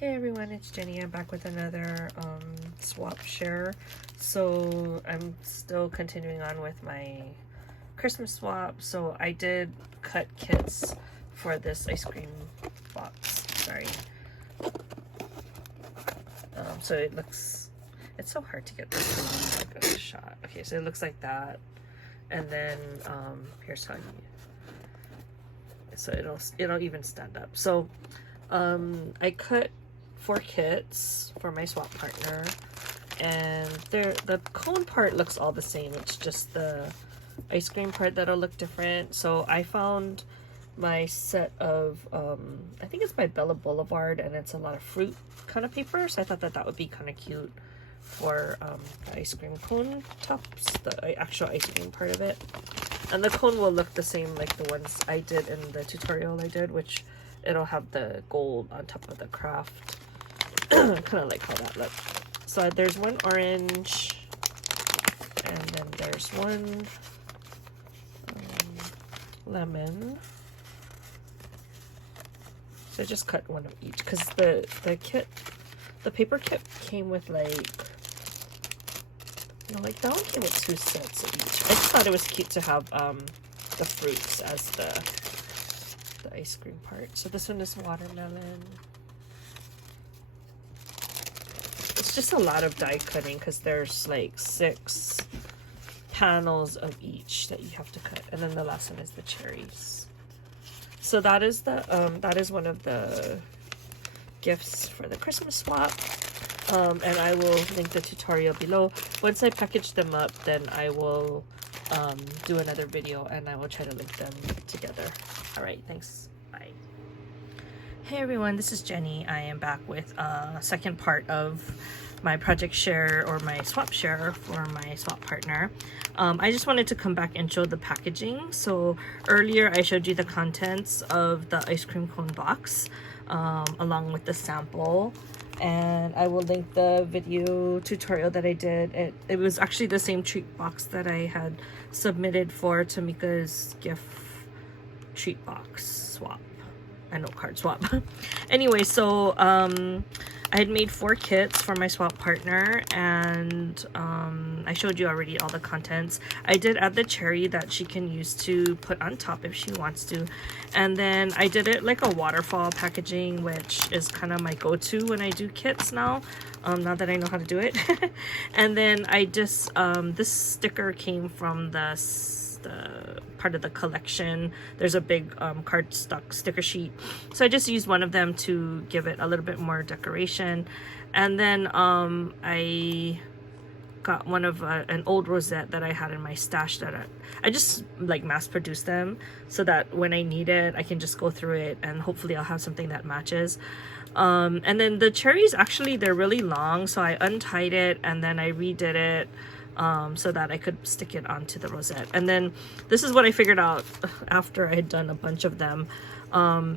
Hey everyone, it's Jenny. I'm back with another swap share. So I'm still continuing on with my Christmas swap. So I did cut kits for this ice cream box. Sorry. So it looks, it's so hard to get this like a shot. Okay, so it looks like that. And then here's how you, so it'll even stand up. So I cut 4 kits for my swap partner, and the cone part looks all the same. It's just the ice cream part that'll look different. So I found my set of I think it's by Bella Boulevard, and it's a lot of fruit kind of paper, so I thought that would be kind of cute for the ice cream cone tops, the actual ice cream part of it. And the cone will look the same like the ones I did in the tutorial I did, which it'll have the gold on top of the craft. Kind of like how that looks. So there's one orange, and then there's one lemon. So I just cut one of each because the paper kit came with like, like that one came with 2 sets of each. I just thought it was cute to have the fruits as the ice cream part. So this one is watermelon. It's just a lot of die cutting because there's like 6 panels of each that you have to cut, and then the last one is the cherries. So that is the that is one of the gifts for the Christmas swap. And I will link the tutorial below. Once I package them up, then I will do another video, and I will try to link them together. All right, thanks. Bye. Hey everyone, this is Jenny. I am back with a second part of my project share, or my swap share for my swap partner. I just wanted to come back and show the packaging. So earlier I showed you the contents of the ice cream cone box along with the sample, and I will link the video tutorial that I did. It was actually the same treat box that I had submitted for Tamika's gift treat box swap. I know, card swap. Anyway, so I had made 4 kits for my swap partner, and I showed you already all the contents. I did add the cherry that she can use to put on top if she wants to, and then I did it like a waterfall packaging, which is kind of my go-to when I do kits now, now that I know how to do it. And then I just this sticker came from the part of the collection. There's a big cardstock sticker sheet, so I just used one of them to give it a little bit more decoration. And then I got one of an old rosette that I had in my stash that I just like mass produced them so that when I need it I can just go through it, and hopefully I'll have something that matches. And then the cherries, actually they're really long, so I untied it and then I redid it so that I could stick it onto the rosette. And then this is what I figured out after I had done a bunch of them,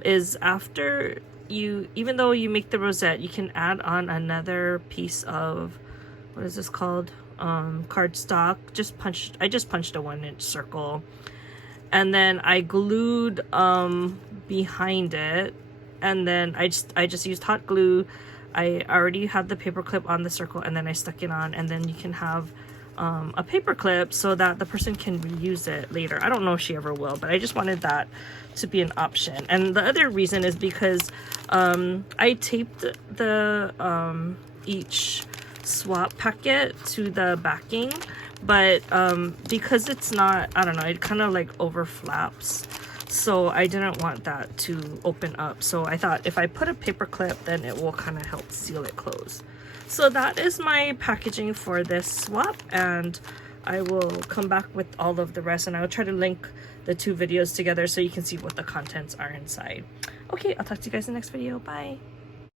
is after you, even though you make the rosette, you can add on another piece of, what is this called, cardstock. I just punched a 1-inch circle, and then I glued behind it, and then I just used hot glue. I already had the paper clip on the circle, and then I stuck it on, and then you can have a paper clip so that the person can reuse it later. I don't know if she ever will, but I just wanted that to be an option. And the other reason is because I taped the each swap packet to the backing, but because it's not, I don't know, it kind of like overflaps, so I didn't want that to open up. So I thought if I put a paper clip, then it will kind of help seal it closed. So that is my packaging for this swap, and I will come back with all of the rest, and I will try to link the 2 videos together so you can see what the contents are inside. Okay, I'll talk to you guys in the next video. Bye.